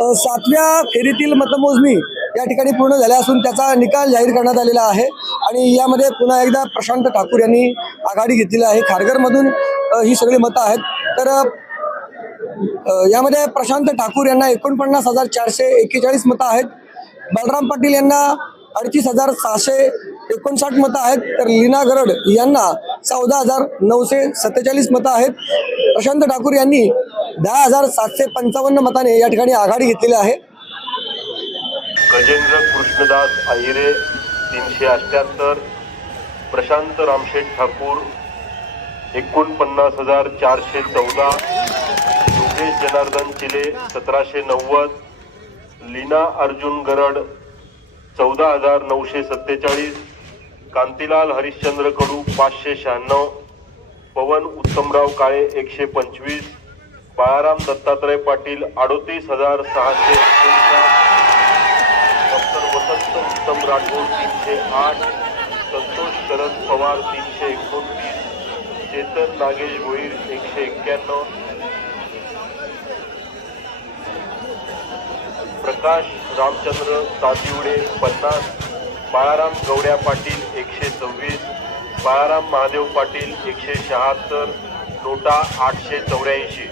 सातव्या फेरीतील मतमोजणी या ठिकाणी पूर्ण झाल्या असून त्याचा निकाल जाहीर करण्यात आलेला आहे. आणि यामध्ये पुन्हा एकदा प्रशांत ठाकूर यांनी आघाडी घेतलेली आहे. खारघरमधून ही सगळी मतं आहेत. तर यामध्ये प्रशांत ठाकूर यांना एकोणपन्नास हजार चारशे एक्केचाळीस मतं आहेत. बलराम पाटील यांना अडतीस हजार सहाशे एकोणसाठ मतं आहेत. तर लीना गरड यांना चौदा हजार नऊशे सत्तेचाळीस मतं आहेत. प्रशांत ठाकूर यांनी दहा हजार सातशे पंचावन्न मताने या ठिकाणी आघाडी घेतलेली आहे. गजेंद्र कृष्णदास अहिरे तीनशे अठ्याहत्तर प्रशांत रामशेठ ठाकूर एकोणपन्नास हजार चारशे चौदा योगेश जनार्दन चिले सतराशे नव्वद लीना अर्जुन गरड चौदा हजार नऊशे सत्तेचाळीस कांतीलाल हरिश्चंद्र कडू पाचशे शहाण्णव पवन उत्तमराव काळे एकशे पंचवीस बाळाराम दत्तात्रय पाटील अडोतीस हजार सहाशे डॉक्टर वसंत उत्तम राठोड तीनशे आठ. संतोष शरद पवार तीनशे एकोणतीस. चेतन नागेश भोईर एकशे एक्क्याण्णव. प्रकाश रामचंद्र तातिवडे पन्नास. बाळाराम गवड्या पाटील एकशे सव्वीस. बाळाराम महादेव पाटील एकशे शहात्तर. नोटा आठशे चौऱ्याऐंशी.